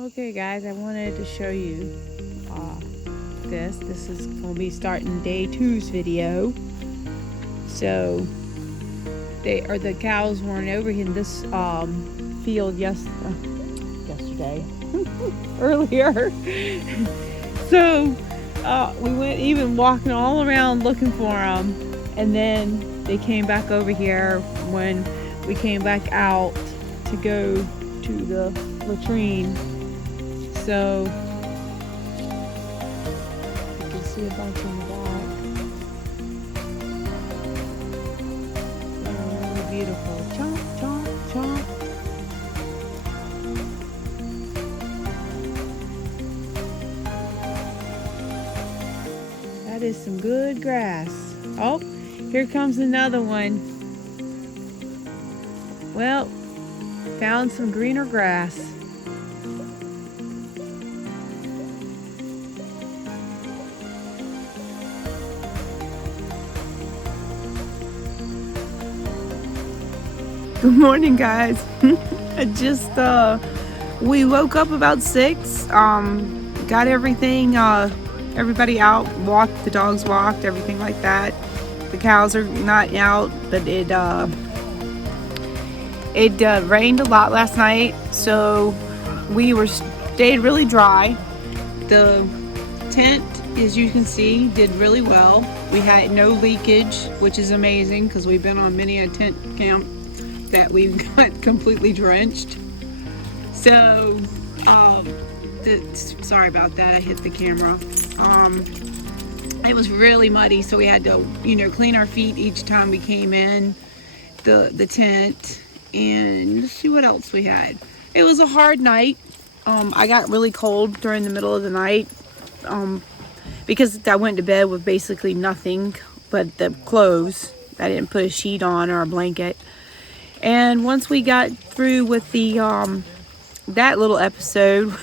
Okay guys, I wanted to show you this. This is going to be starting day 2's video. So the cows weren't over in this field yesterday earlier. So we went even walking all around looking for them, and then they came back over here when we came back out to go to the latrine. So you can see a bunch in the back. They're really beautiful. Chomp, chomp, chomp. That is some good grass. Oh, here comes another one. Well, found some greener grass. Good morning, guys. We woke up about 6. Got everything, everybody out, walked, the dogs walked, everything like that. The cows are not out, but it rained a lot last night, so we stayed really dry. The tent, as you can see, did really well. We had no leakage, which is amazing because we've been on many a tent camp that we've got completely drenched. So sorry about that, I hit the camera. It was really muddy, so we had to clean our feet each time we came in the tent. And let's see what else we had. It was a hard night. I got really cold during the middle of the night because I went to bed with basically nothing but the clothes. I didn't put a sheet on or a blanket. And once we got through with the that little episode,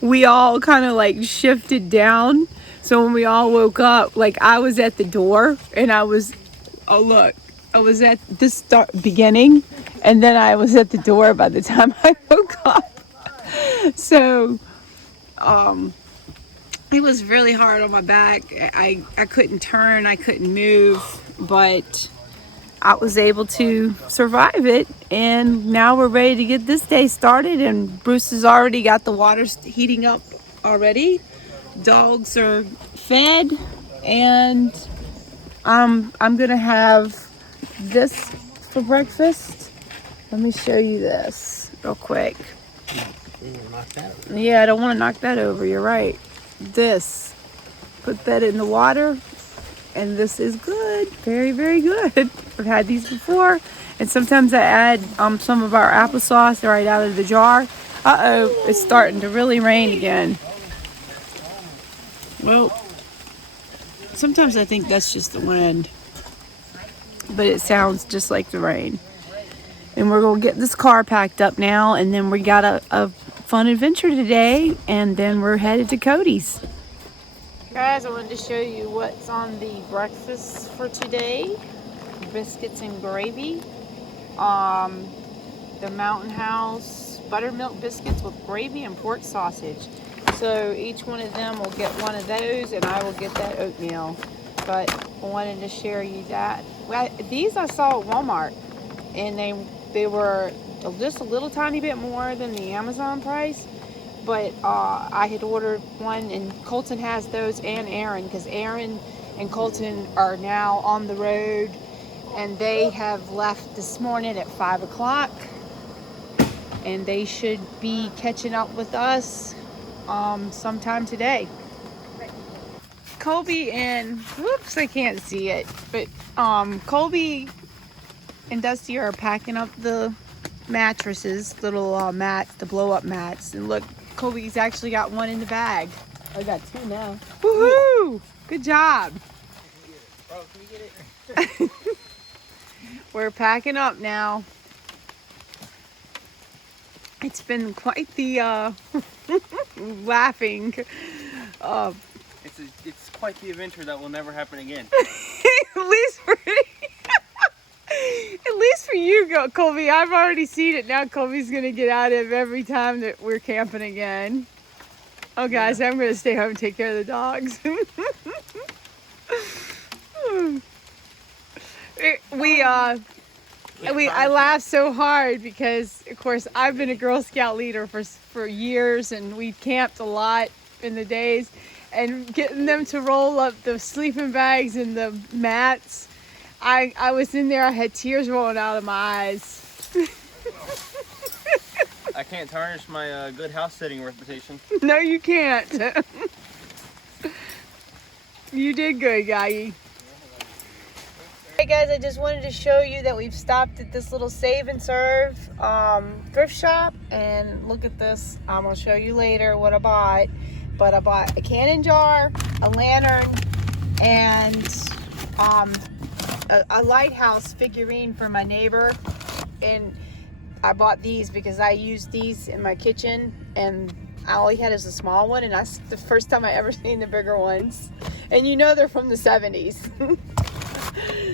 we all kind of like shifted down. So when we all woke up, like I was at the door and I was at this beginning, and then I was at the door by the time I woke up. So it was really hard on my back. I couldn't turn, I couldn't move, but I was able to survive it, and now we're ready to get this day started. And Bruce has already got the water heating up already. Dogs are fed, and I'm gonna have this for breakfast. Let me show you this real quick. Yeah, I don't want to knock that over. You're right. This, put that in the water. And this is good, very, very good. I've had these before, and sometimes I add some of our applesauce right out of the jar. Uh-oh, it's starting to really rain again. Well, sometimes I think that's just the wind, but it sounds just like the rain. And we're gonna get this car packed up now, and then we got a fun adventure today, and then we're headed to Cody's. Guys, I wanted to show you what's on the breakfast for today. Biscuits and gravy. The Mountain House buttermilk biscuits with gravy and pork sausage. So each one of them will get one of those, and I will get that oatmeal. But I wanted to share you that. Well, these I saw at Walmart, and they were just a little tiny bit more than the Amazon price. But I had ordered one, and Colton has those, and Aaron, because Aaron and Colton are now on the road, and they have left this morning at 5 o'clock, and they should be catching up with us sometime today. Colby and, whoops, I can't see it, but Colby and Dusty are packing up the mattresses, little mats, the blow-up mats, and look, Colby's actually got one in the bag. I got 2 now. Woohoo! Good job. Bro, can you get it? We're packing up now. It's been quite the laughing. It's quite the adventure that will never happen again. At least for At least for you, Colby. I've already seen it. Now Colby's gonna get out of it every time that we're camping again. Oh, guys, I'm gonna stay home and take care of the dogs. I laugh so hard because, of course, I've been a Girl Scout leader for years, and we camped a lot in the days, and getting them to roll up the sleeping bags and the mats. I was in there, I had tears rolling out of my eyes. I can't tarnish my good house sitting reputation. No, you can't. You did good, Gaggy. Hey guys, I just wanted to show you that we've stopped at this little save and serve thrift shop, and look at this. I'm gonna show you later what I bought, but I bought a cannon jar, a lantern, and a lighthouse figurine for my neighbor. And I bought these because I used these in my kitchen, and all he had is a small one, and that's the first time I ever seen the bigger ones. And you know they're from the 70s.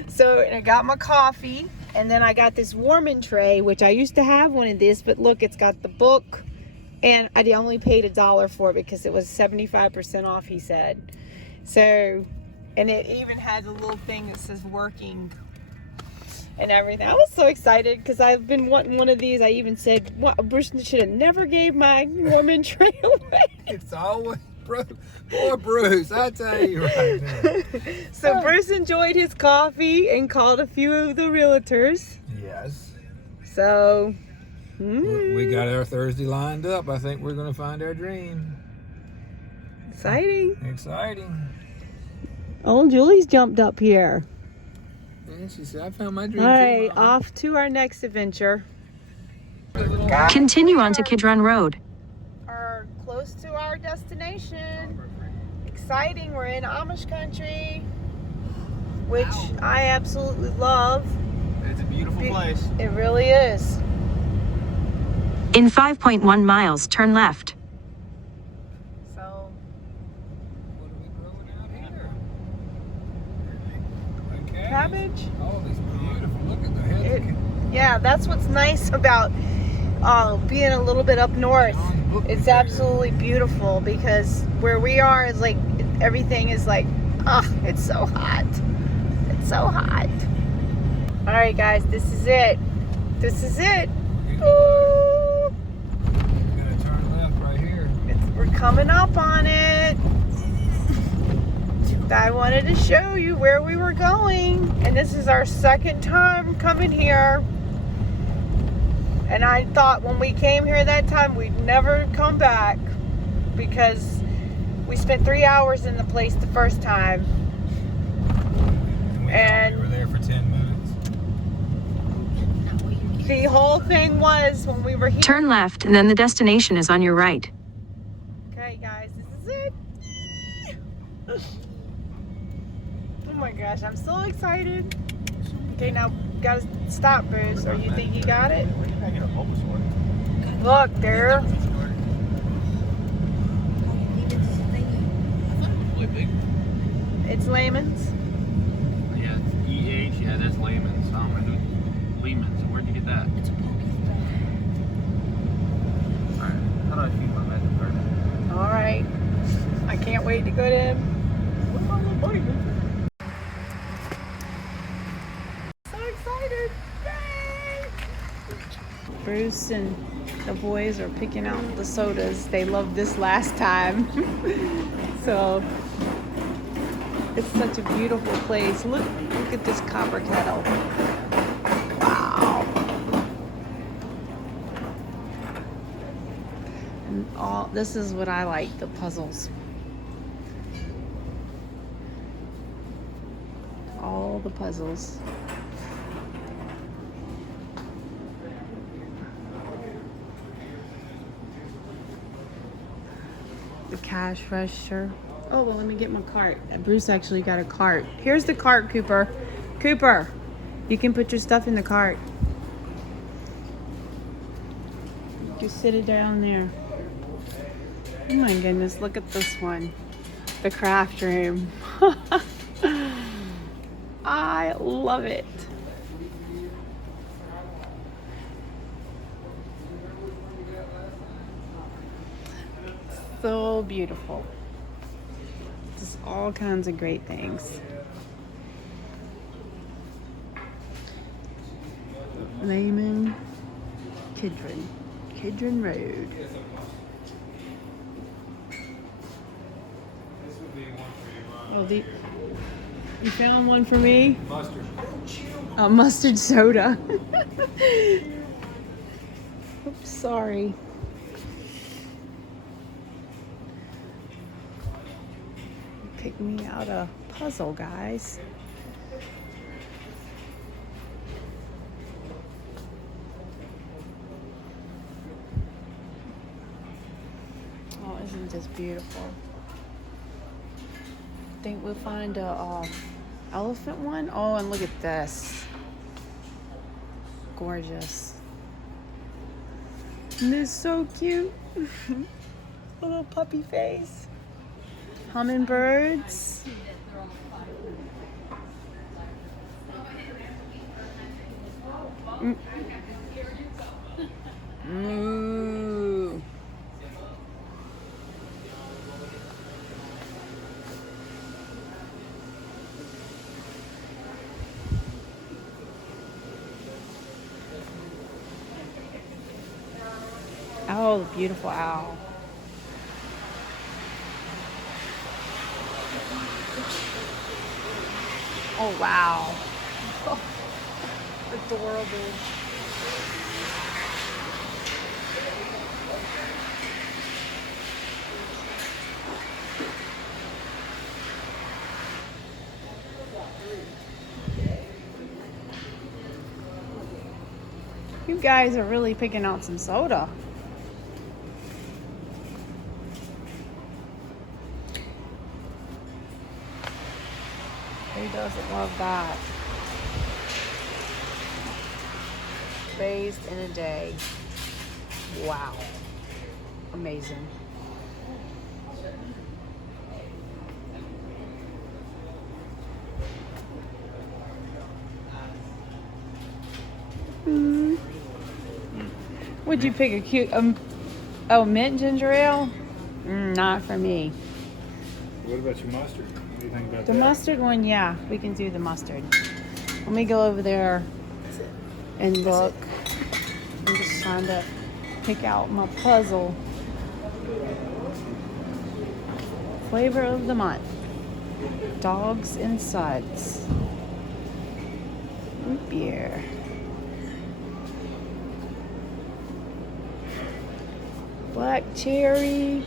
So, and I got my coffee, and then I got this warming tray, which I used to have one of this, but look, it's got the book, and I only paid $1 for it because it was 75% off, he said. So, and it even has a little thing that says working and everything. I was so excited because I've been wanting one of these. I even said, "What, Bruce should have never gave my warming tray away." It's always poor Bruce, I tell you right now. So Bruce enjoyed his coffee and called a few of the realtors. Yes. So We got our Thursday lined up. I think we're going to find our dream. Exciting. Exciting. Oh, Julie's jumped up here. And she said, I found my dream All too, right, Mom. off to our next adventure. Continue on to Kidron Road. Are close to our destination. Exciting. We're in Amish country, which I absolutely love. It's a beautiful place. It really is. In 5.1 miles, turn left. So, What are we growing out here? cabbage. Oh, this is beautiful. Look at the head. Yeah, that's what's nice about being a little bit up north. It's absolutely beautiful because where we are is like, everything is like, it's so hot. It's so hot. All right, guys, this is it. This is it. Ooh. We're going to turn left right here. We're coming up on it. I wanted to show you where we were going, and this is our second time coming here. And I thought when we came here that time we'd never come back because we spent 3 hours in the place the first time. And we were there for 10 minutes. The whole thing was when we were here. Turn left, and then the destination is on your right. Okay, guys, this is it. Oh my gosh, I'm so excited. Okay, now gotta stop, Bruce. Or you think you got it? Where are you packing a Bulbasaur? Look, there. Really big. It's Lehman's. Yeah, EH. Yeah, that's Lehman's. I don't know. Lehman's. Where'd you get that? It's a Alright. How do I feed my magic card? All right. I can't wait to go to him. Where's my little buddy, man? So excited. Yay! Bruce and the boys are picking out the sodas. They loved this last time. So it's such a beautiful place. Look at this copper kettle. Wow. And this is what I like, the puzzles. All the puzzles. The cash register. Oh, well, let me get my cart. Bruce actually got a cart. Here's the cart, Cooper. Cooper, you can put your stuff in the cart. Just sit it down there. Oh my goodness, look at this one. The craft room. I love it. so beautiful. Just all kinds of great things. Lehman, Kidron Road. Oh, you found one for me? Mustard. A mustard soda. Oops, sorry. Pick me out a puzzle, guys. Oh, isn't this beautiful? Think we'll find a elephant one. Oh, and look at this. Gorgeous. And this is so cute. Little puppy face. Hummingbirds. Moo. Oh, the beautiful owl. Oh, wow. Oh, adorable. You guys are really picking out some soda. Who doesn't love that? Bathed in a day. Wow. Amazing. Would you pick a cute, oh, mint ginger ale? Not for me. What about your mustard? What do you think about The that? mustard one, yeah, we can do the mustard. Let me go over there and look. I'm just trying to pick out my puzzle. Flavor of the month. Dogs and suds. Root beer. Black cherry.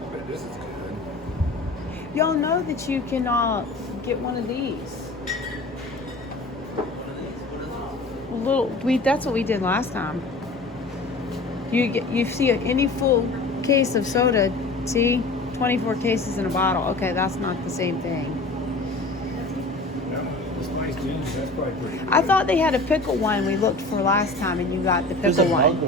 I bet this is good. Y'all know that you can get one of these. That's what we did last time. You see any full case of soda, see? 24 cases in a bottle. Okay, that's not the same thing. Yeah, the spice ginger, that's probably pretty good. I thought they had a pickle one we looked for last time, and you got the pickle one.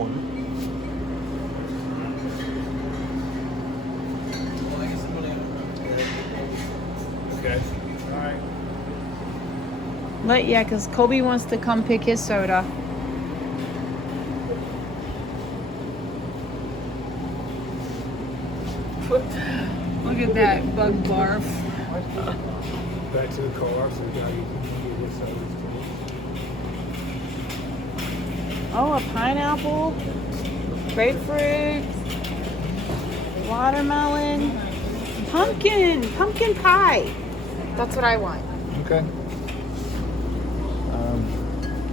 Okay. All right. Yeah, because Kobe wants to come pick his soda. Look at that bug barf. Back to the car, so now you can get this sodas too. Oh, a pineapple, grapefruit, watermelon, pumpkin pie. That's what I want. Okay.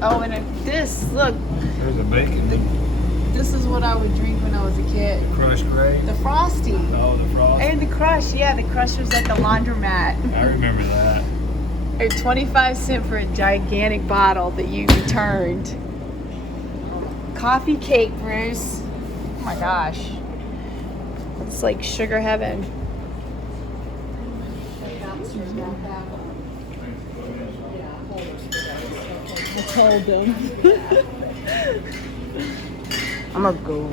Oh, and this, look, There's a bacon. this is what I would drink when I was a kid. Crushed grape. The Frosty. Oh, the frost. And the Crush, yeah, the Crush was at the laundromat. I remember that. Or 25 cents for a gigantic bottle that you returned. Coffee cake, Bruce. Oh my gosh. It's like sugar heaven. I told them. I'm gonna go.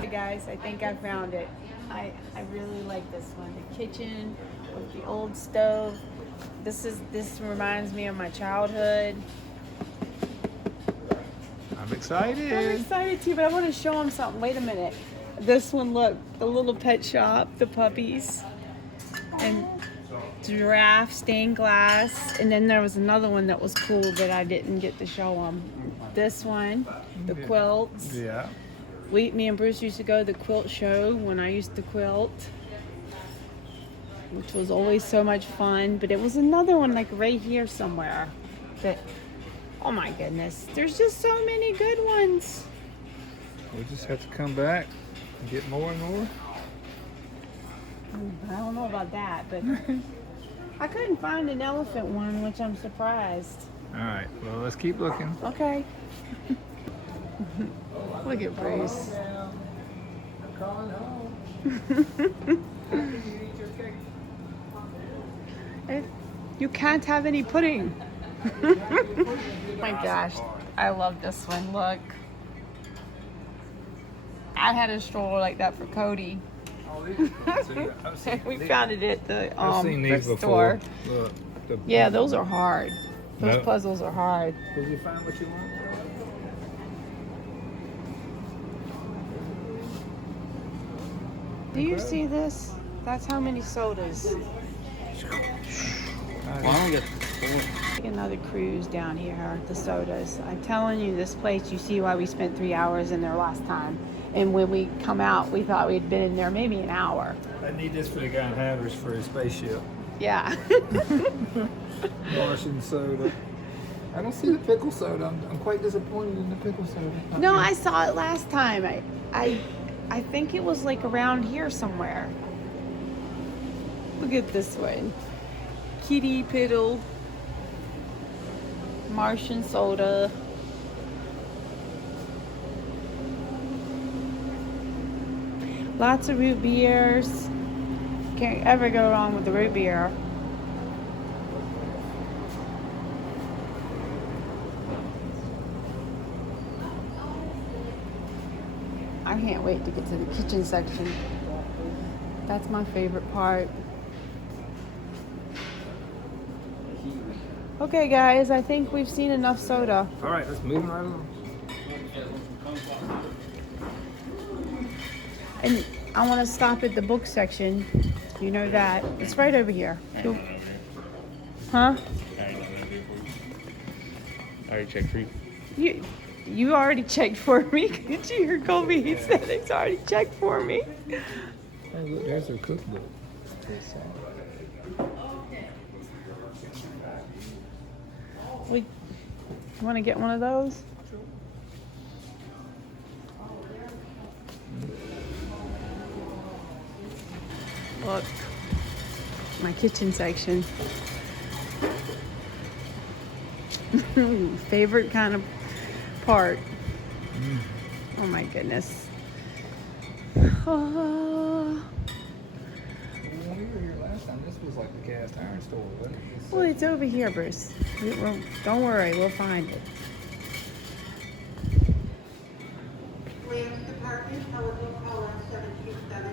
Hey guys, I think I found it. I really like this one. The kitchen with the old stove. This reminds me of my childhood. I'm excited. I'm excited too, but I want to show them something. Wait a minute. This one, look, the little pet shop, the puppies, and giraffe, stained glass, and then there was another one that was cool that I didn't get to show them. This one, the quilts. Yeah. Me and Bruce used to go to the quilt show when I used to quilt, which was always so much fun. But it was another one like right here somewhere that, oh my goodness, there's just so many good ones. We just have to come back and get more and more. I don't know about that, but I couldn't find an elephant one, which I'm surprised. All right, well, let's keep looking. Okay. Look at Bruce. You can't have any pudding. My gosh, I love this one. Look. I had a stroller like that for Cody. We found it at the I've seen these thrift before. store. Look, Yeah, those are hard. Those Nope. puzzles are hard. Did you find what you want? Do you see this? That's how many sodas. Well, I don't get. Take another cruise down here, the sodas. I'm telling you, this place, you see why we spent 3 hours in there last time. And when we come out, we thought we'd been in there maybe an hour. I need this for the guy in Havers for his spaceship. Yeah. Martian soda. I don't see the pickle soda. I'm quite disappointed in the pickle soda. No, I saw it last time. I think it was like around here somewhere. Look at this one. Kitty Piddle. Martian soda. Lots of root beers. Can't ever go wrong with the root beer. I can't wait to get to the kitchen section. That's my favorite part. Okay guys, I think we've seen enough soda. All right, let's move right along. And I want to stop at the book section. You know that. It's right over here. Huh? I already checked for you. You already checked for me. Did you hear Colby? He said it's already checked for me. Hey, look, there's their cookbook. You want to get one of those? Look, my kitchen section. Favorite kind of part. Oh my goodness. When we were here last time, this was like a cast iron store, wasn't it? Well, it's over here, Bruce. Don't worry, we'll find it. Land Department, telephone call on 727.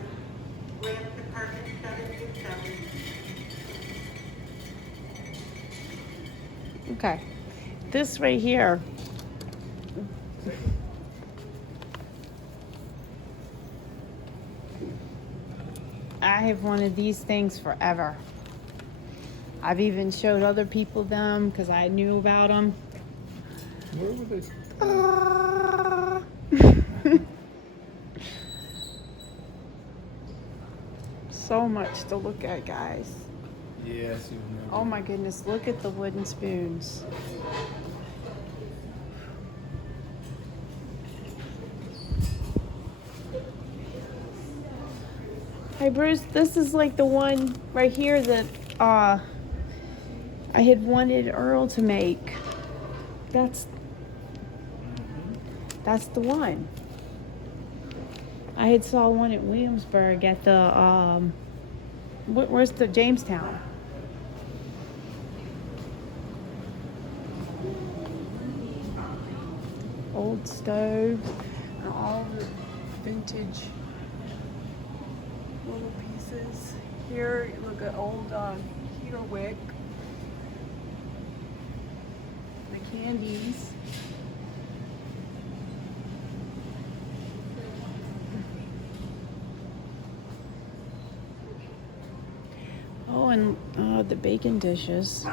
Land Department 727. Okay. This right here. I have wanted these things forever. I've even showed other people them because I knew about them. Where were they? So much to look at, guys. Yes, you remember. Oh my goodness, look at the wooden spoons. Hey Bruce, this is like the one right here that I had wanted Earl to make. That's the one. I had saw one at Williamsburg at the where's the Jamestown? Old stove and all the vintage little pieces Here, look at old heater wick. The candies. Oh, and the bacon dishes.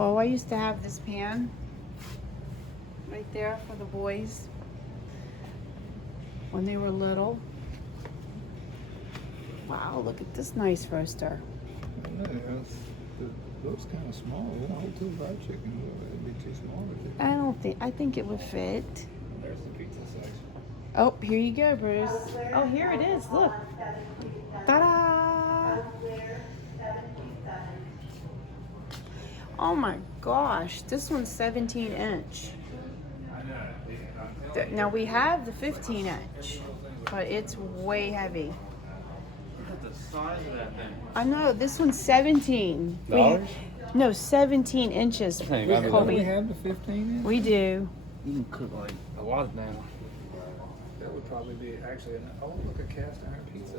Oh, I used to have this pan right there for the boys when they were little. Wow, look at this nice roaster. It looks kind of small. It won't hold two fried chicken. It'd be too small. I think it would fit. There's the pizza section. Oh, here you go, Bruce. Oh, here it is. Look. Ta-da! Oh my gosh, this one's 17 inch. Now we have the 15 inch, but it's way heavy. Look at the size of that thing. I know, this one's 17. Dollars? No, 17 inches. Hey, with I mean, Don't we Colby. have the 15 inch? We do. You can cook like a lot of things. That would probably be actually an, oh, look, a cast iron pizza.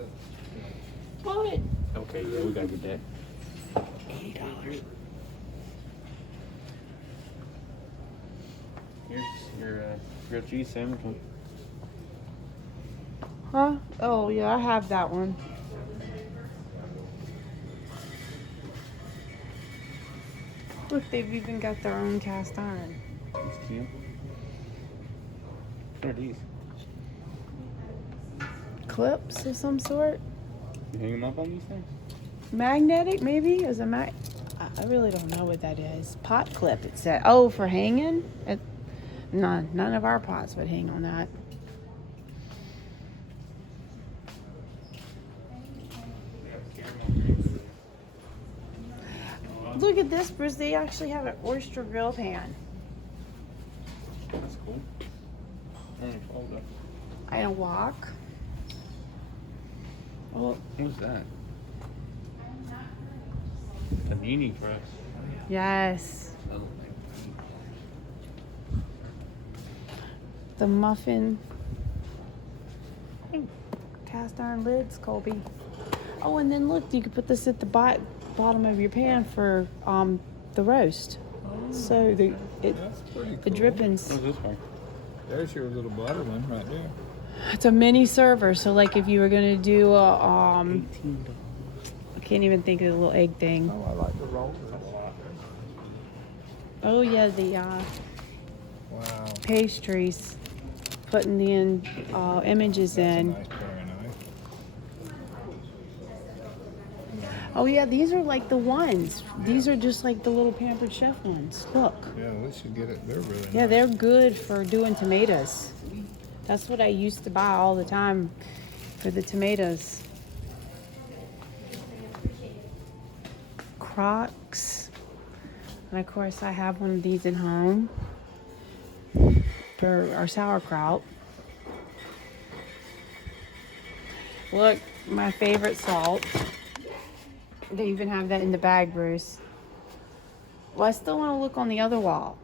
What? Okay, yeah, we gotta get that. $80. Here's your grilled cheese sandwich one. Huh? Oh, yeah, I have that one. Look, they've even got their own cast iron. That's cute. What are these? Clips of some sort. You hang them up on these things? Magnetic, maybe? Is a I really don't know what that is. Pot clip, it said. Oh, for hanging? None of our pots would hang on that. Look at this, Bruce. They actually have an oyster grill pan. That's cool. Only $12. And a wok. Oh, What's that? Panini press. yes. That looks like The muffin. Cast iron lids, Colby. Oh, and then look, you could put this at the bottom of your pan for the roast. So That's pretty cool. the drippings. What's this one? There's your little butter one right there. It's a mini server. So like if you were gonna do a $18. I can't even think of the little egg thing. Oh, I like the roll a lot. Oh yeah, the Wow. pastries. Putting the images That's a in. nice pair of knife. Oh yeah, these are like the ones. These are just like the little Pampered Chef ones. Look. Yeah, we should get it. They're really Yeah, nice. they're good for doing tomatoes. That's what I used to buy all the time for the tomatoes. Crocs. And of course I have one of these at home for our sauerkraut. Look, my favorite salt. They even have that in the bag, Bruce. Well, I still want to look on the other wall.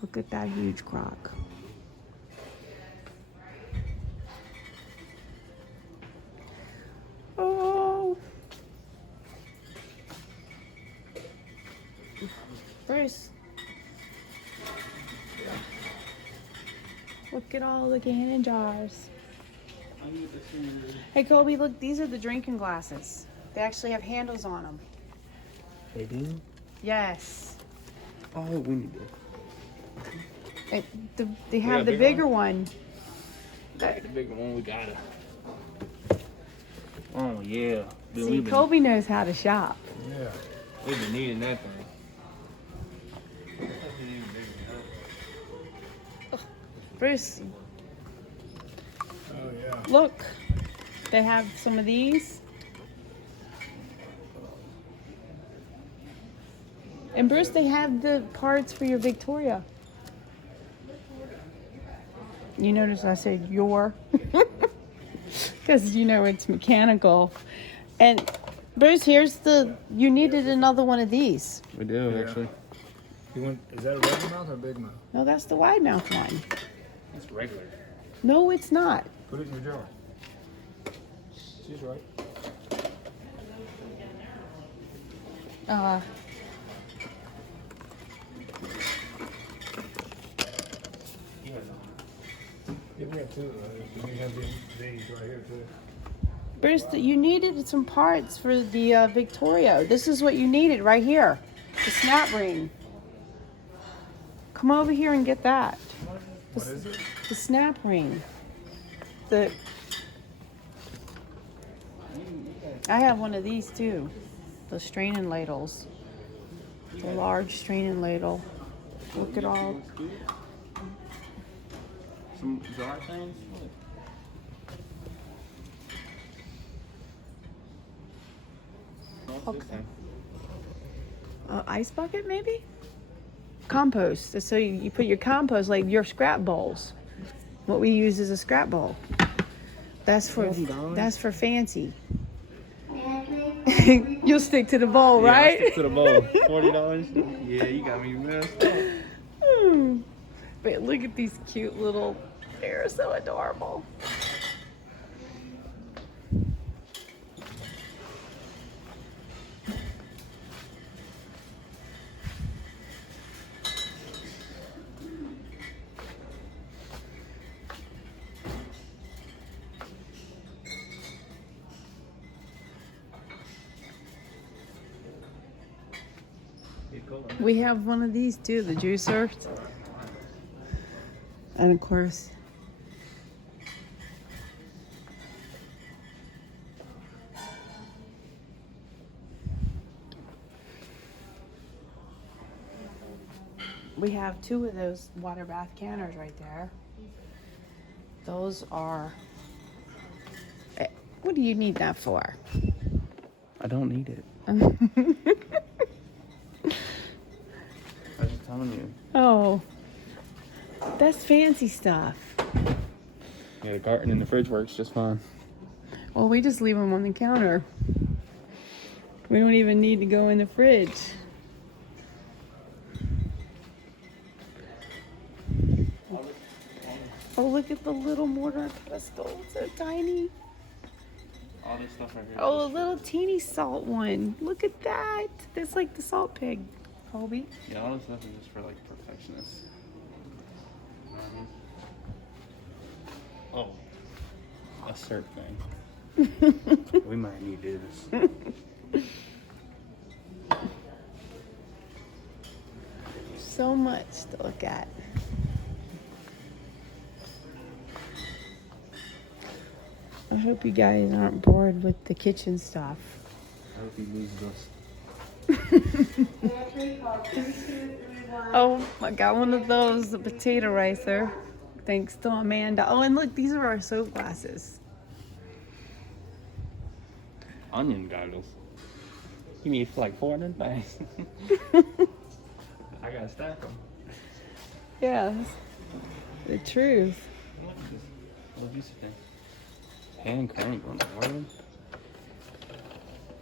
Look at that huge crock. Oh. Bruce. Look at all the canning jars. Hey, Colby, look, these are the drinking glasses. They actually have handles on them. They do? Yes. Oh, we need to. They have the bigger bigger one. The bigger one we got it. Oh, yeah. Dude, See, we've been, Colby knows how to shop. Yeah. we've been needing that thing. Bruce, Oh, yeah. look. They have some of these. And Bruce, they have the parts for your Victoria. You notice I said your. Because Because you know it's mechanical. And Bruce, here's you needed another one of these. We do, Yeah. actually. You want? Is that a regular mouth or a big mouth? No, that's the wide mouth one. It's regular. No, it's not. Put it in your jar. She's right. Yeah, we have two. We have these right here too. Bruce, you needed some parts for the Victoria. This is what you needed right here. The snap ring. Come over here and get that. What is it? The snap ring. I have one of these too. The straining ladles. The large straining ladle. Look at all. Some jar things? What's this thing? Ice bucket maybe? Compost. So you put your compost, like your scrap bowls. What we use is a scrap bowl. That's for fancy. You'll stick to the bowl, Yeah, right? I'll stick to the bowl. $40? Yeah, you got me messed up. But look at these cute little, they're so adorable. We have one of these too, the juicer. And of course, we have two of those water bath canners right there. Those are, what do you need that for? I don't need it. I was just telling you. Oh, that's fancy stuff. Yeah, the carton in the fridge works just fine. Well, we just leave them on the counter. We don't even need to go in the fridge. Oh, look at the little mortar and pestle. So tiny. All this stuff right here. Oh, a little teeny salt one. Look at that. That's like the salt pig, Colby. Yeah, all this stuff is just for like perfectionists. You know what I mean? Oh, a cert thing. We might need this. So much to look at. I hope you guys aren't bored with the kitchen stuff. I hope he loses us. Oh, I got one of those, the potato ricer. Thanks to Amanda. Oh, and look, these are our soap glasses. Onion goggles. You need like 4 of them things. I gotta stack them. Yeah, the truth. Look at this. What you say? Hand crank on the word.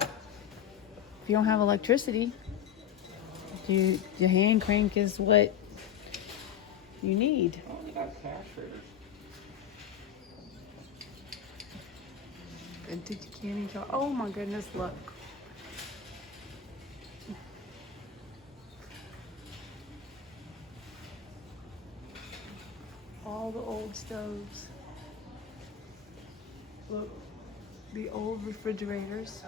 If you don't have electricity, your hand crank is what you need. Oh, you got cash traders. Vintage candy jar. Oh my goodness, look. All the old stoves. Look, the old refrigerators.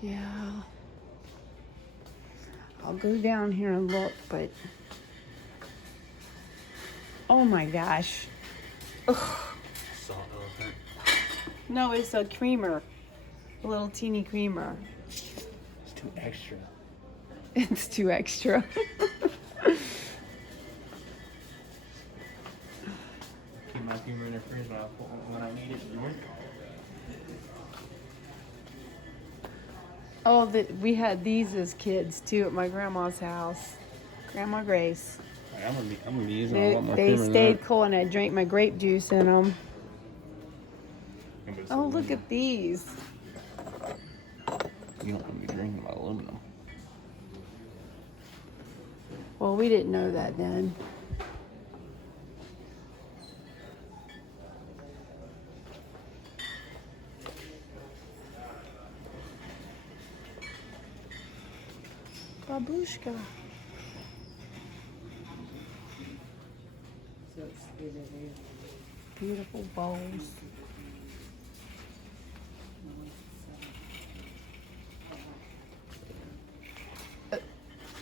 Yeah. I'll go down here and look, but oh my gosh. Ugh. Salt elephant. No, it's a creamer. A little teeny creamer. It's too extra. It's too extra. Keep my creamer in the fridge when I need it to drink. Oh, we had these as kids too at my grandma's house. Grandma Grace. I'm gonna be using They, a lot more they cream than stayed that. cool, and I drank my grape juice in them. Yeah, but it's Oh, look aluminum. at these. You don't want to be drinking my aluminum. Well, we didn't know that then. Babushka. Beautiful bowls.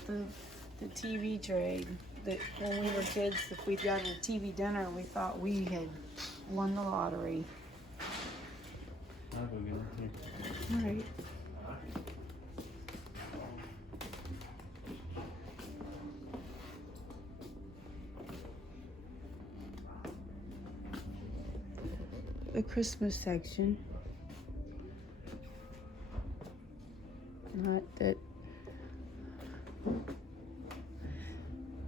The TV trade. That when we were kids, if we got a TV dinner, we thought we had won the lottery. I'll go get it. Here. All right. The Christmas section. Not that.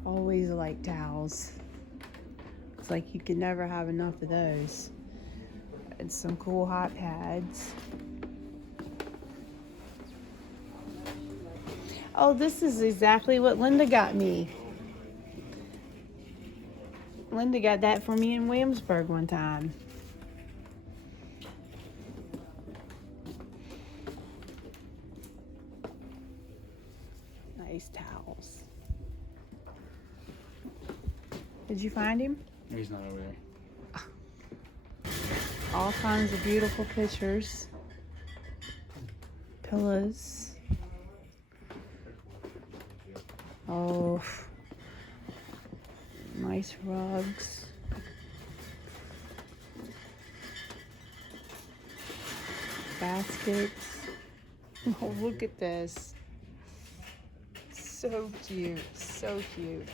Always like towels. It's like you can never have enough of those. And some cool hot pads. Oh, this is exactly what Linda got me. Linda got that for me in Williamsburg one time. Nice towels. Did you find him? He's not over there. All kinds of beautiful pictures. Pillows. Oh, nice rugs. Baskets. Oh, look at this. So cute. So cute.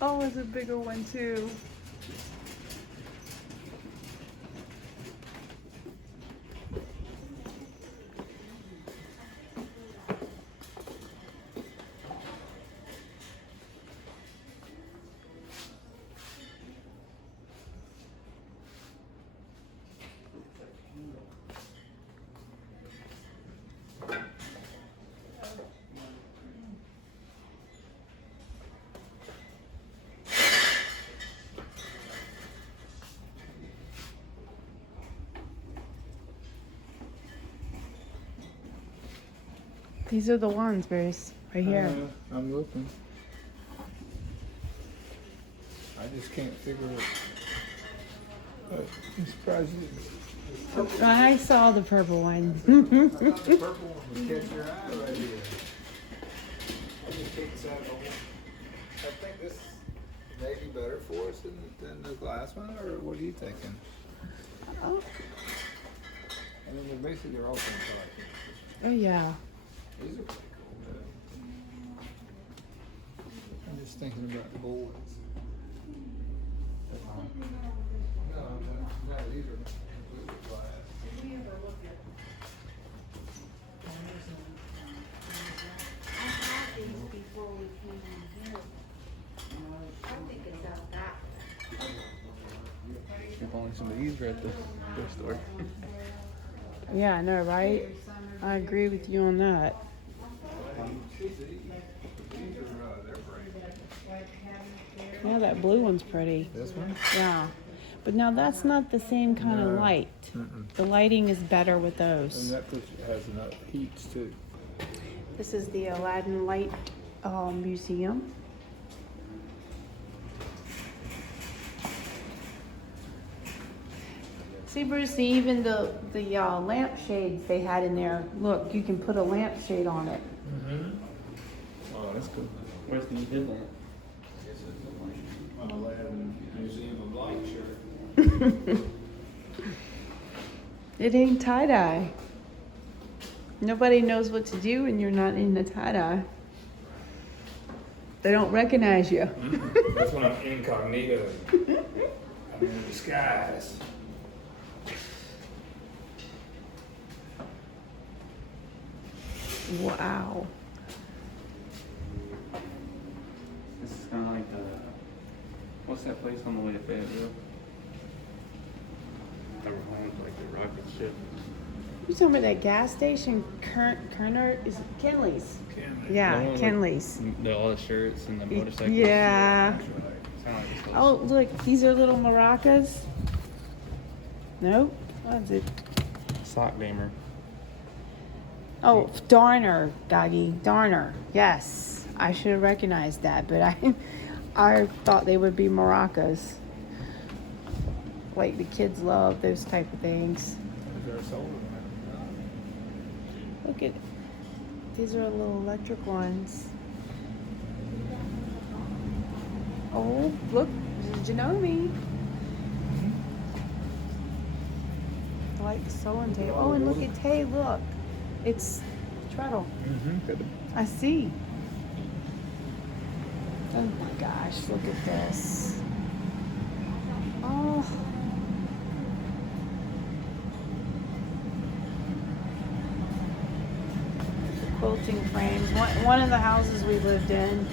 Oh, it's a bigger one too. These are the ones, Bruce, right here. I'm looking. I just can't figure it. I'm surprised you. I saw the purple one. The purple one would catch your eye right here. I just take this out of the whole. I think this may be better for us than the glass one, or what are you thinking? Oh, I mean, they're all things I like. oh yeah. These are pretty cool. I'm just thinking about the boys. No, these are glass. I had these before we came in here. I think it's out that. You're buying some of these at the thrift store. Yeah, I know, right? I agree with you on that. Yeah, that blue one's pretty. This one? Yeah. But now that's not the same kind of No. light. Mm-mm. The lighting is better with And those. that has enough heats too. This is the Aladdin Light Museum. See, Bruce, even the lampshades they had in there. Look, you can put a lampshade on it. Oh, that's cool. Where's the headlamp? Aladdin Museum of Light shirt. It ain't tie-dye. Nobody knows what to do when you're not in the tie-dye. They don't recognize you. That's when I'm incognito. I'm in disguise. Wow. This is kind of like the, what's that place on the way to Fayetteville? Like the rocket ship. You talking about that gas station? Kerner is it Kinley's? Yeah, The one with Kinley's. all the shirts and the motorcycles. Yeah. Sound like this place. Oh, look, these are little maracas. Nope. What's it? Sock gamer. Oh, Darner, Gaggy. Darner. Yes. I should have recognized that, but I thought they would be maracas. Like the kids love those type of things. Look at, these are little electric ones. Oh, look, did you know me? I like the sewing table. Oh, and look at Tay, look. It's treadle. I see. Oh my gosh, look at this. Oh. Quilting frames. One of the houses we lived in,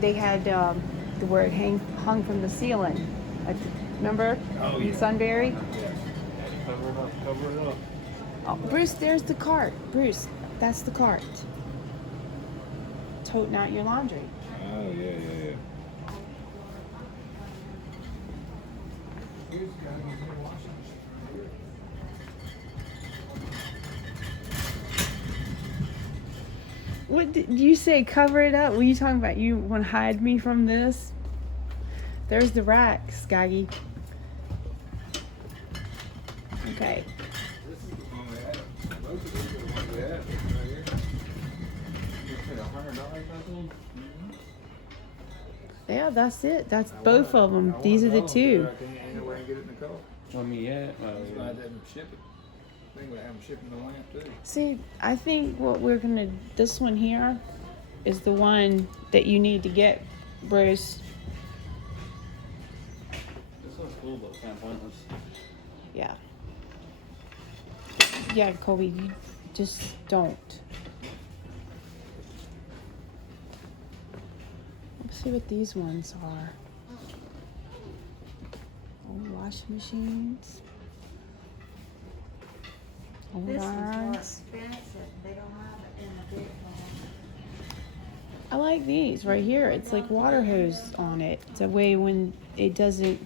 they had where it hung from the ceiling. Remember? Oh, In yeah. Sunbury? Cover it up, cover it up. Oh, Bruce, there's the cart. Bruce, that's the cart. Toting out your laundry. Oh, yeah. Here's Gaggy's in Washington right here. What did you say? Cover it up? Were you talking about you want to hide me from this? There's the racks, Gaggy. Okay. This is the one we had. Both of these are the ones we had right here. You paid $100 for those? Yeah, that's it. That's both of them. These are the two. Ain't no way to get it in the car. I mean, yeah. That's why I didn't ship it. I think we have them shipping the lamp too. See, I think what we're gonna, this one here is the one that you need to get, Bruce. This one's cool, but kind of pointless. Yeah. Yeah, Kobe, you just don't. Let's see what these ones are. Oh, washing machines. Old This one's more irons. expensive. They don't have it in the big one. I like these right here. It's like water hose on it. It's a way when it doesn't,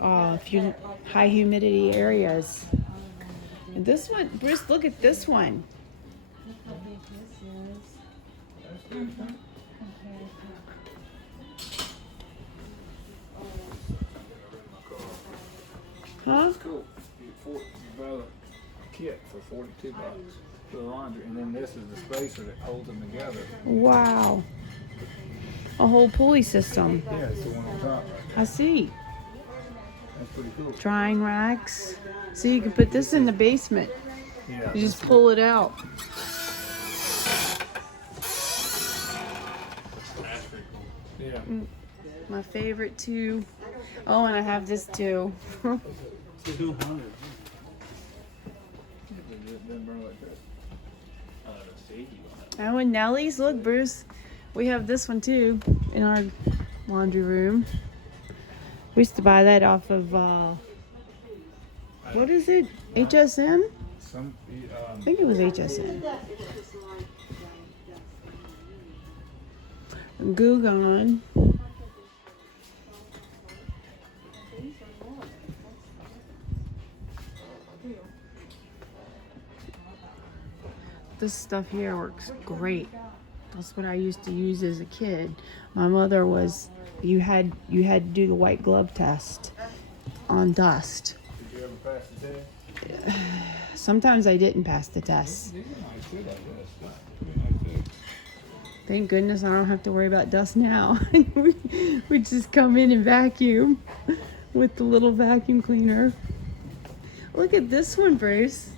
if you're high humidity areas. And this one, Bruce, look at this one. Look how big this is. Huh? It's cool. You buy a kit for $42 for the laundry, and then this is the spacer that holds them together. Wow. A whole pulley system. Yeah, it's the one on top. I see. That's pretty cool. Drying racks. So you can put this in the basement. Yeah. You just pull it out. That's pretty cool. Yeah. My favorite too. Oh, and I have this too. 200. Didn't burn like this. The safety one. Oh, and Nellie's. Look, Bruce. We have this one too in our laundry room. We used to buy that off of, what is it? HSN? I think it was HSN. Gugon. This stuff here works great. That's what I used to use as a kid. My mother was, you had to do the white glove test on dust. Did you ever pass the test? Sometimes I didn't pass the test. These are nice too, like this. Pretty nice too. Thank goodness I don't have to worry about dust now. we just come in and vacuum with the little vacuum cleaner. Look at this one, Bruce.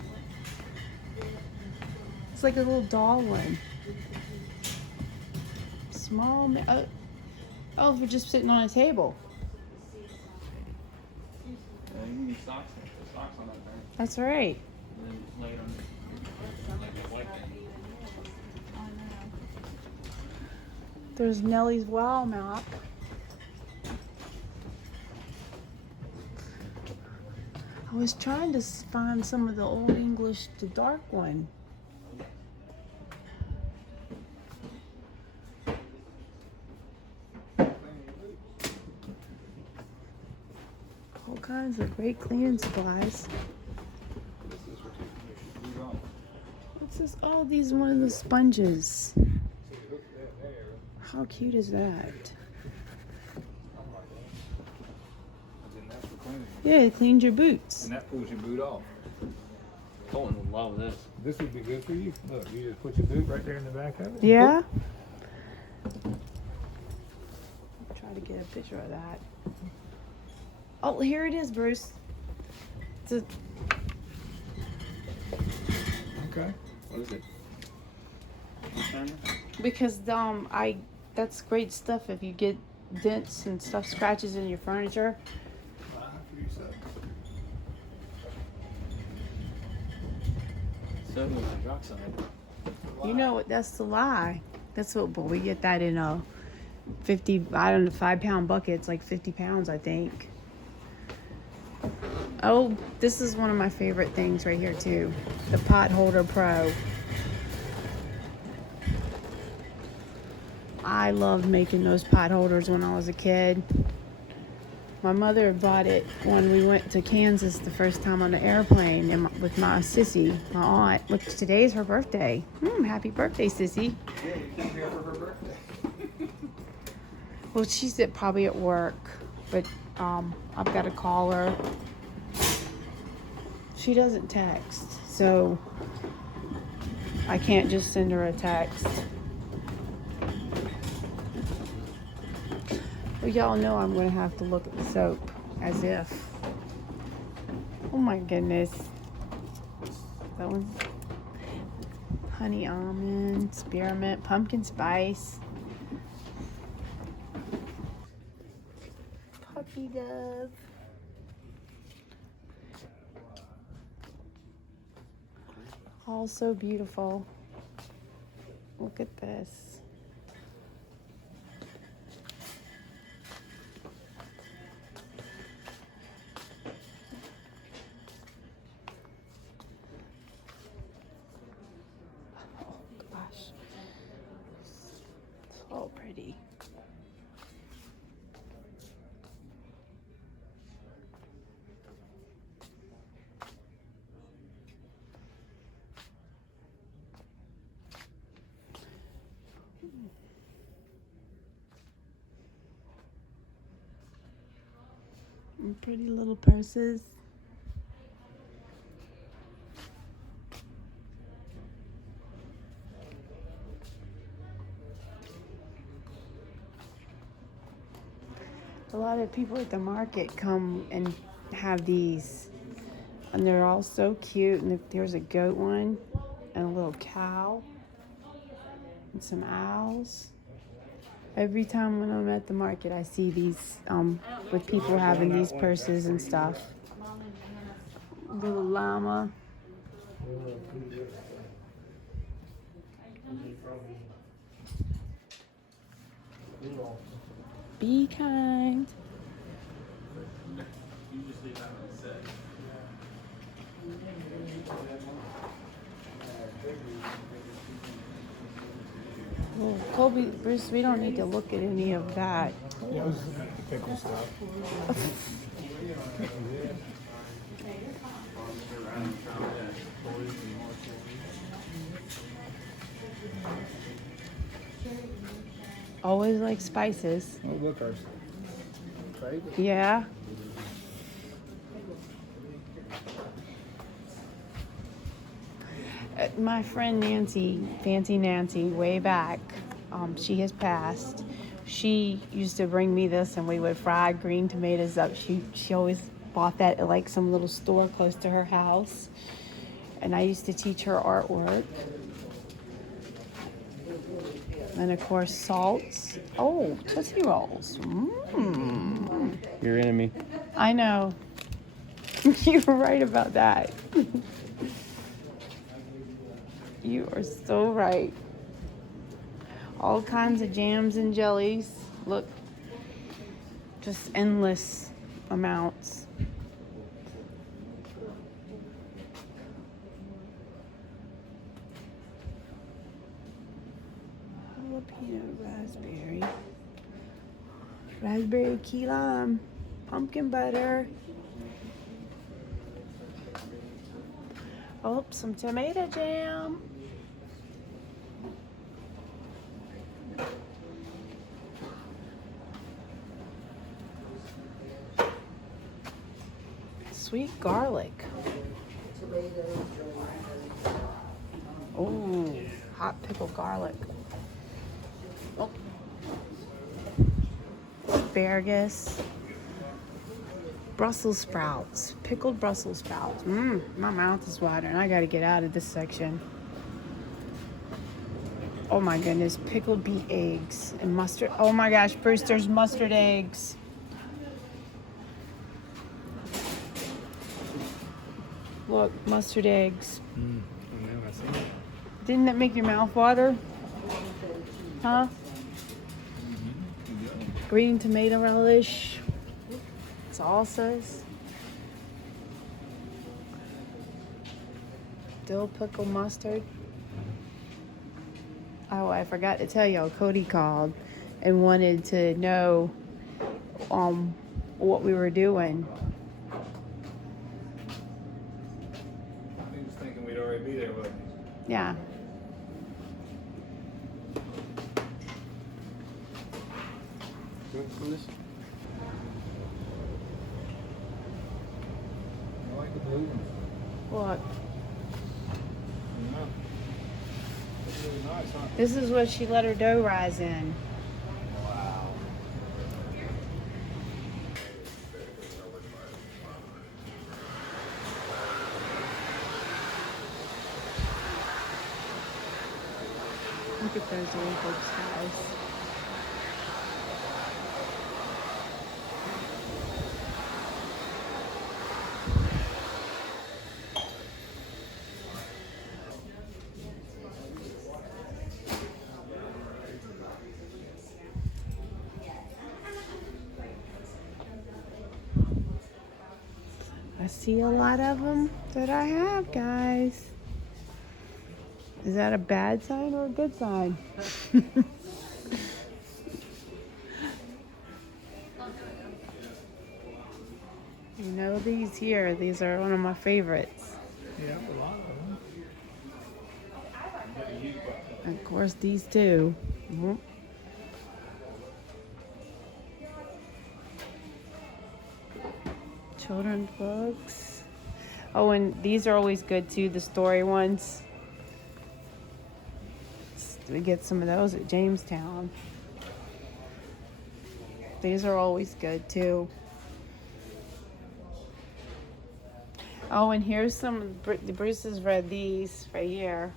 It's like a little doll one. small. Oh, for just sitting on a table. Yeah, you need socks on that thing. That's right. And then just lay it on like a blanket. There's Nellie's wall map. I was trying to find some of the Old English, the dark one. All kinds of great cleaning supplies. This is for keeping your boot on. What's this? Oh, these are one of the sponges. See, it hooks that there. How cute is that? I'm like that. And then that's for cleaning. Yeah, it cleans your boots. And that pulls your boot off. Colton would love this. This would be good for you. Look, you just put your boot right there in the back of it. Yeah? Try to get a picture of that. Oh, here it is, Bruce. It's a, Okay. What is it? because that's great stuff if you get dents and stuff, scratches in your furniture. Fine for yourself. So hydroxide. You know what? That's the lie. That's what, but we get that in a 50, I don't know, 5-pound bucket. It's like 50 pounds, I think. Oh, this is one of my favorite things right here too. The Pot Holder Pro. I loved making those pot holders when I was a kid. My mother bought it when we went to Kansas the first time on the airplane and with my sissy, my aunt, which today's her birthday. Happy birthday, sissy. Yeah, you came here for her birthday. Well, she's probably at work, but I've got to call her. She doesn't text, so I can't just send her a text. Well, y'all know I'm going to have to look at the soap as if. Oh my goodness. That one's honey almond, spearmint, pumpkin spice. Puppy dove. All so beautiful. Look at this. Oh gosh. So pretty. And pretty little purses. A lot of people at the market come and have these, and they're all so cute. And there's a goat one, and a little cow, and some owls. Every time when I'm at the market, I see these with people having these purses and stuff. Little llama. Be kind. Oh, Colby, Bruce, we don't need to look at any of that. Yeah, it was pickle stuff. Always like spices. Oh, look, our trade. Yeah. My friend Nancy, Fancy Nancy, way back, she has passed. She used to bring me this and we would fry green tomatoes up. She always bought that at like some little store close to her house. And I used to teach her artwork. And of course, salts. Oh, Tootsie Rolls. Mmm. Your enemy. I know. You were right about that. You are so right. All kinds of jams and jellies. Look, just endless amounts. Jalapeno raspberry. Raspberry key lime. Pumpkin butter. Oh, some tomato jam. Sweet garlic. Oh, hot pickled garlic. Oh. Asparagus. Brussels sprouts. Pickled Brussels sprouts. My mouth is watering. I gotta get out of this section. Oh my goodness, pickled beet eggs and mustard. Oh my gosh, Bruce, there's mustard eggs. Look, mustard eggs. Didn't that make your mouth water? Huh? Green tomato relish. Salsas. Dill pickle mustard. Oh, I forgot to tell y'all, Cody called and wanted to know what we were doing. He was thinking we'd already be there, wasn't he? Yeah. I like the blue one. Look, Yeah. It's really nice, huh? this is what she let her dough rise in. Wow. Look at those old folks, guys. I see a lot of them that I have, guys. Is that a bad sign or a good sign? You know these here, these are one of my favorites. Yeah, a lot of them. And of course these two. Mhm. Children's books. Oh, and these are always good too, the story ones. We get some of those at Jamestown. These are always good too. Oh, and here's some, Bruce has read these right here.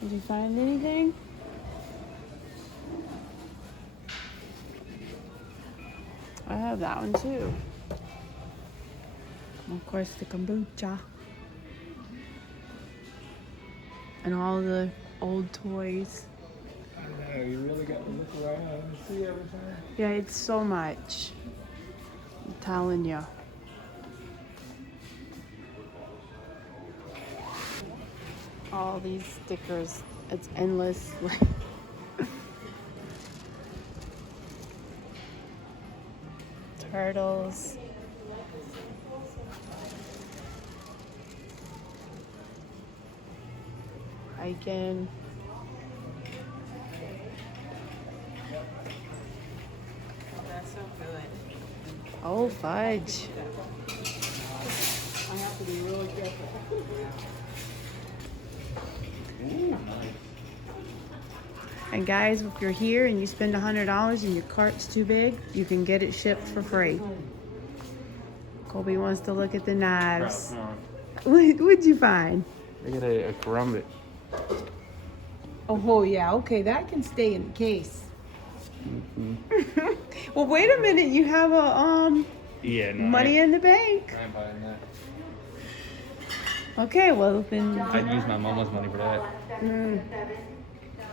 Did you find anything? I have that one too. And of course the kombucha. And all the old toys. I know, you really got to look around and see everything. Yeah, it's so much. I'm telling you. All these stickers, it's endless. Turtles. Hiking. That's so good. Oh, fudge. I have to be really careful. And guys, if you're here and you spend $100 and your cart's too big, you can get it shipped for free. Colby wants to look at the knives. What'd you find? I got a karambit. Oh yeah, okay, that can stay in the case. Well, wait a minute, you have a Yeah, no. money in the bank. I ain't buying that. Okay, well then. I'd use my mama's money for that.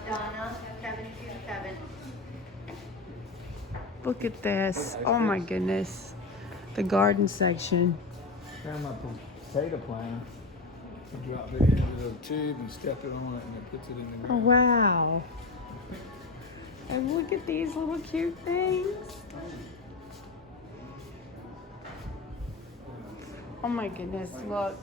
Donna, 727. Look at this. Oh my goodness. The garden section. Found my potato plant. I drop it into the tube and step it on it and it puts it in the Oh ground. wow. And look at these little cute things. Oh my goodness, look.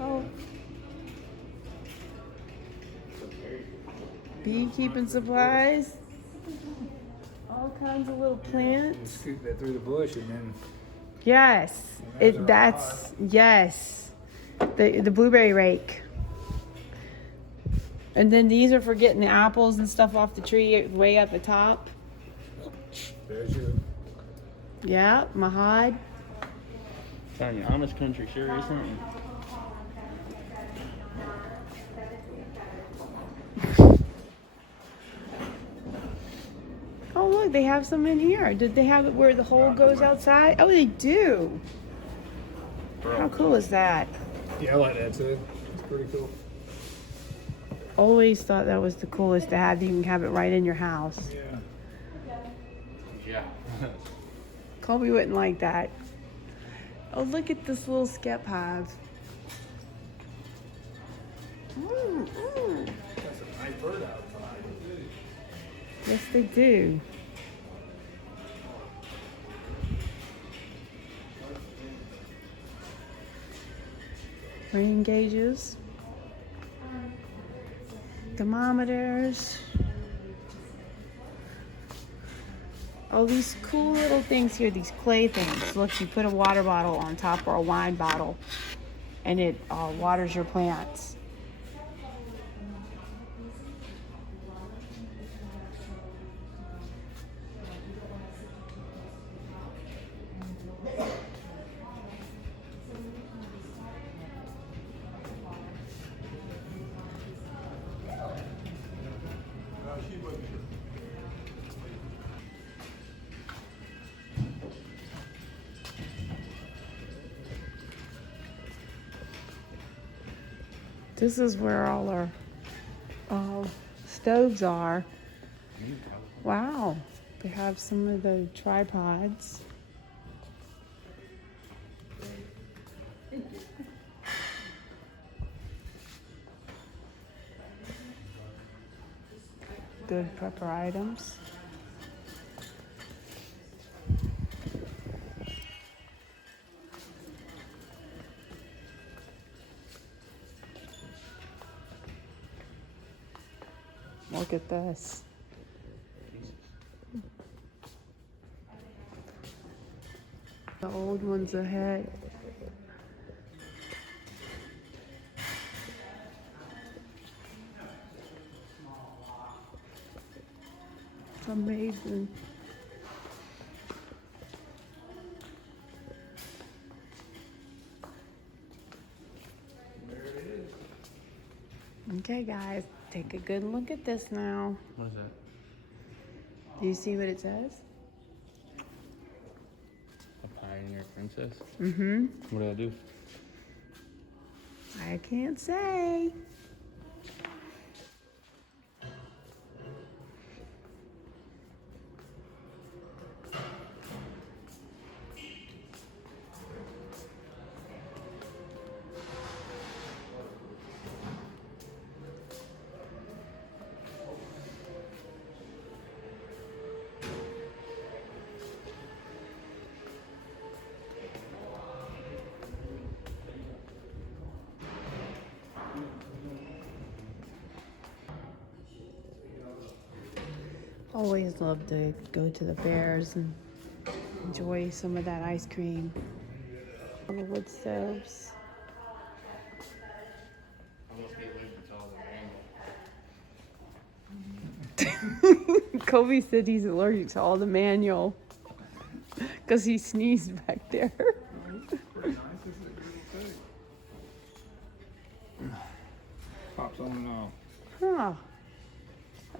Oh. Beekeeping supplies. All kinds of little plants. Scoop that through the bush and then Yes. That's yes. The blueberry rake. And then these are for getting the apples and stuff off the tree way up the top. there's your Yeah, Mahad. Telling you, Amish country sure is something. Oh look, they have some in here. Did they have it where the hole goes outside? Oh, they do. How cool is that? yeah, I like that too. It's pretty cool. Always thought that was the coolest to have. You can have it right in your house. Yeah. Yeah. Colby wouldn't like that. Oh, look at this little skep hive. That's a nice bird outside. Yes, they do. Rain gauges. Thermometers. Oh, these cool little things here, these clay things. Look, you put a water bottle on top or a wine bottle and it waters your plants. This is where all our stoves are. Wow. They have some of the tripods. Good prepper items. Look at this. The old ones ahead. It's amazing. Okay, guys, take a good look at this now. What is that? Do you see what it says? A pioneer princess? Mm-hmm. What do I do? I can't say. Always love to go to the fairs and enjoy some of that ice cream. On the wood stoves. I must be allergic to all the Kobe said he's allergic to all the manual because he sneezed back there. Pretty nice, isn't it? Really thick. Pops on and off. Huh.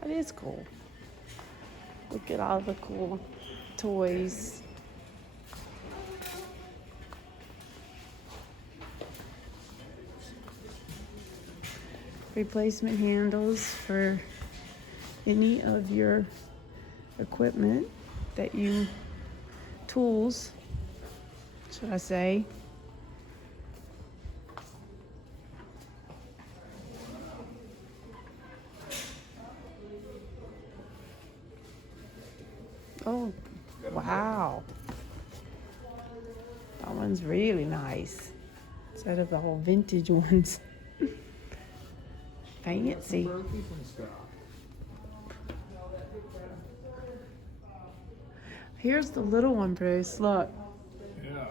That is cool. Look at all the cool toys. Replacement handles for any of your equipment that you, tools, should I say. Oh, wow. That one's really nice. Instead of the whole vintage ones. Fancy. Burpees and stuff. Here's the little one, Bruce. Look. Yeah.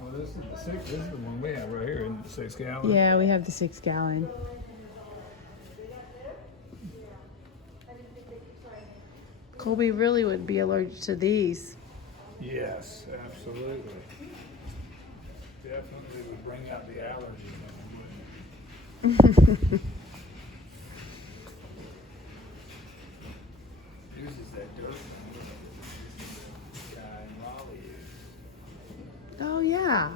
Well, this is the six. This is the one we have right here, isn't it? 6 gallon. Yeah, we have the 6 gallon. Colby really would be allergic to these. Yes, absolutely. Definitely would bring out the allergies. Uses that dirt guy in Raleigh uses. Oh yeah.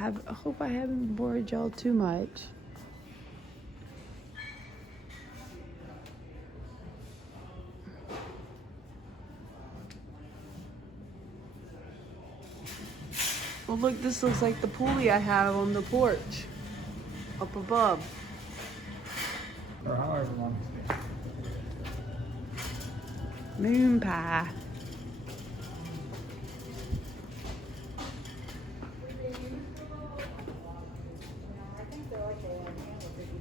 I hope I haven't bored y'all too much. Well, look, this looks like the pulley I have on the porch up above. Or however long it's been. Moon pie.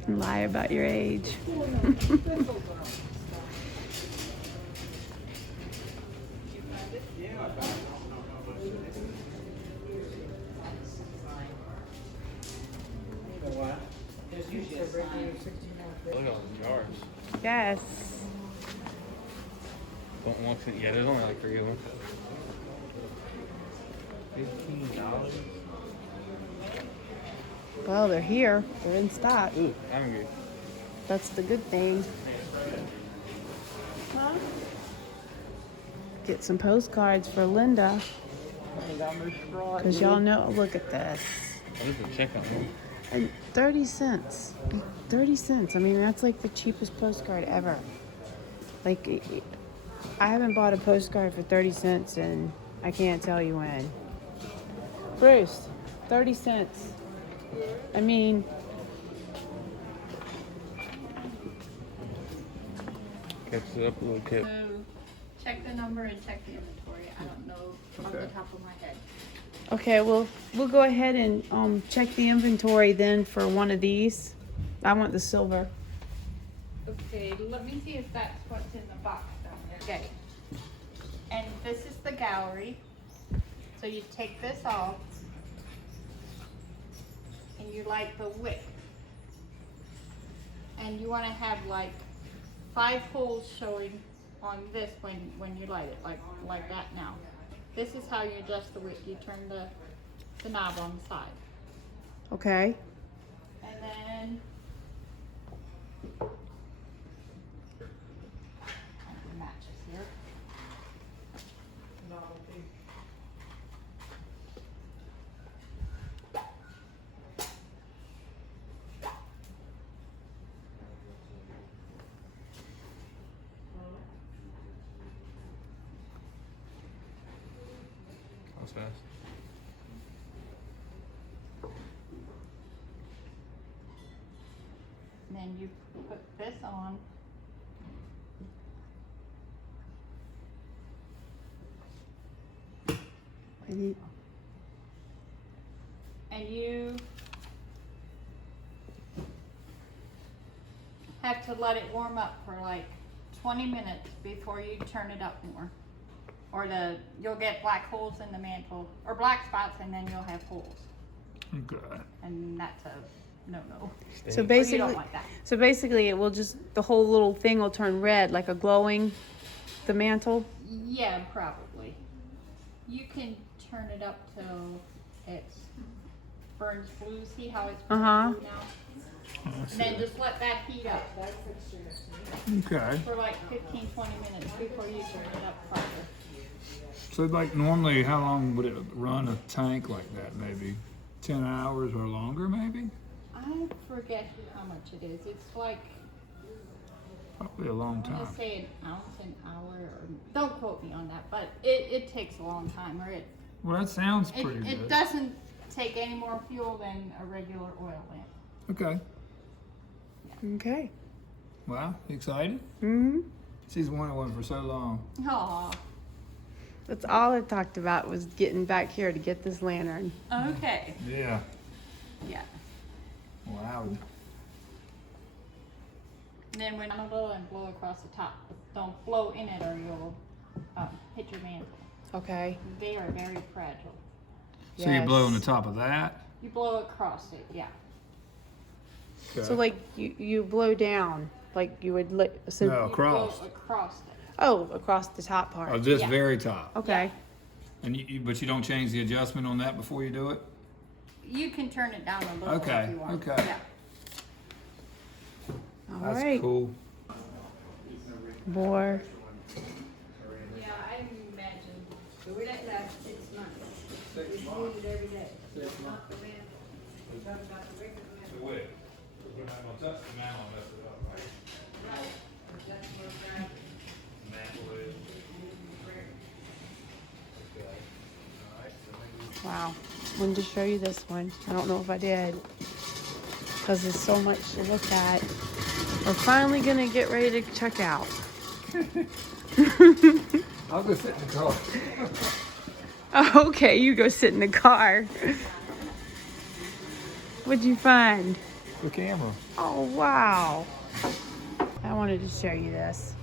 Lie about your age. Look at all the jars. Yes. Don't want to. Yeah, there's only like 3 of them. $15. Well, they're here. They're in stock. Ooh, I'm good. That's the good thing. Get some postcards for Linda. Because y'all know, look at this. What is the checkout one? And 30 cents. 30 cents. I mean, that's like the cheapest postcard ever. Like, I haven't bought a postcard for 30 cents and I can't tell you when. Bruce, 30 cents. I mean, Catch it up a little tip. So check the number and check the inventory. I don't know off the Okay. top of my head. okay, well, we'll go ahead and check the inventory then for one of these. I want the silver. Okay, let me see if that's what's in the box down there. Okay. And this is the gallery. So you take this off and you light the wick. And you want to have like 5 holes showing on this when you light it, like that now. This is how you adjust the wick. You turn the knob on the side. Okay. And then the matches here. That was fast. And then you put this on. Mhm. And you have to let it warm up for like 20 minutes before you turn it up more. Or you'll get black holes in the mantle, or black spots, and then you'll have holes. Okay. And that's a no-no. So Or you basically, don't like that. it will just, the whole little thing will turn red, like a glowing, the mantle. Yeah, probably. You can turn it up till it's burns blue. See how it's burning Uh-huh. blue now? And then just let that heat up Okay. for like 15-20 minutes before you turn it up farther. So like normally, how long would it run a tank like that? Maybe 10 hours or longer, maybe? I forget how much it is. It's like, Probably a long I'm gonna time. say an ounce an hour, or don't quote me on that, but it takes a long time, or Well, that sounds pretty it good. doesn't take any more fuel than a regular oil lamp. Okay. Okay. Well, excited? Mm-hmm. She's wanted one for so long. Aw. That's all I talked about was getting back here to get this lantern. Okay. Yeah. Yeah. Wow. And then when I'm blow and blow across the top, don't blow in it or you'll hit your mantle. Okay. They are very fragile. So you blow on the Yes. top of that? You blow across it, yeah. Okay. So like you blow down, like you would so No. You Across. blow across it. Oh, across the top part. Oh, this Yeah. very top. Okay. And but you don't change the adjustment on that before you do it? You can turn it down a little Okay, if you want. okay. Yeah. All That's right. cool. More. Yeah, I imagine. So we let last 6 months. We use it every day. Not the man. We're talking about the regular man. Wait. We're not gonna touch the mantle and mess it up, right? Right. That's what we're trying. Mantle is. Okay. All right. So maybe Wow. Wanted to show you this one. I don't know if I did. Because there's so much to look at. We're finally going to get ready to check out. I'll go sit in the car. Oh, okay, you go sit in the car. What'd you find? The camera. Oh, wow. I wanted to show you this.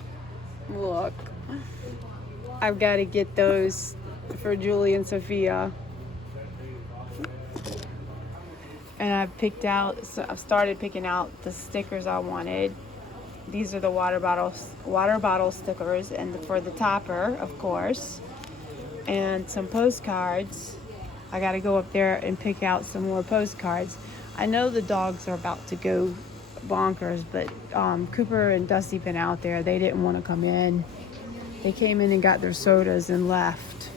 Look. I've got to get those for Julie and Sophia. And I've started picking out the stickers I wanted. These are the water bottle stickers, and for the topper, of course, and some postcards. I got to go up there and pick out some more postcards. I know the dogs are about to go bonkers, but Cooper and Dusty been out there. They didn't want to come in. They came in and got their sodas and left.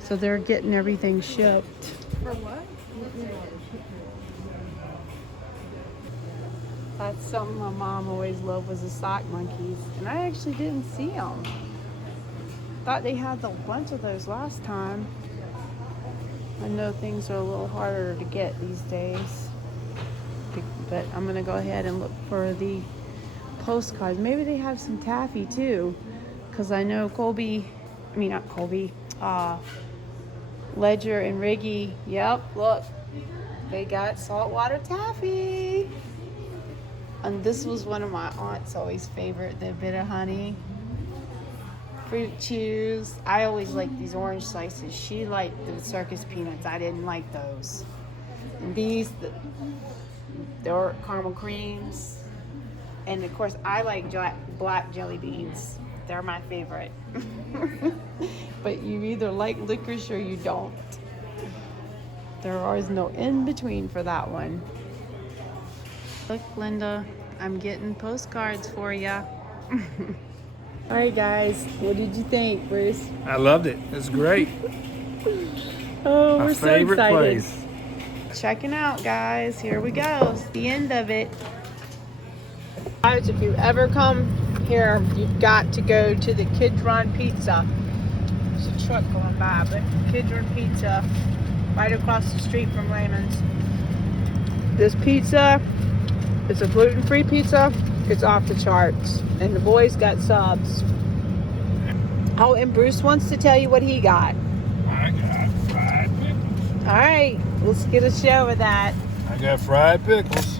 So they're getting everything shipped. For what? That's something my mom always loved, was the sock monkeys. And I actually didn't see them. Thought they had a bunch of those last time. I know things are a little harder to get these days. But I'm going to go ahead and look for the postcards. Maybe they have some taffy too. Because I know Ledger and Riggy. Yep, look. They got saltwater taffy. And this was one of my aunt's always favorite, the bit of honey. Fruit chews. I always liked these orange slices. She liked the circus peanuts. I didn't like those. And these, they were caramel creams. And of course, I like black jelly beans. They're my favorite. But you either like licorice or you don't. There is no in between for that one. Look, Linda, I'm getting postcards for ya. All right, guys, what did you think, Bruce? I loved it. It's great. Oh, My we're so favorite excited. place. Checking out, guys. Here we go. It's the end of it. Guys, if you ever come here, you've got to go to the Kidron Pizza. There's a truck going by, but Kidron Pizza, right across the street from Lehman's. This pizza, it's a gluten-free pizza. It's off the charts. And the boys got subs. Oh, and Bruce wants to tell you what he got. I got fried pickles. All right, let's get a show of that. I got fried pickles.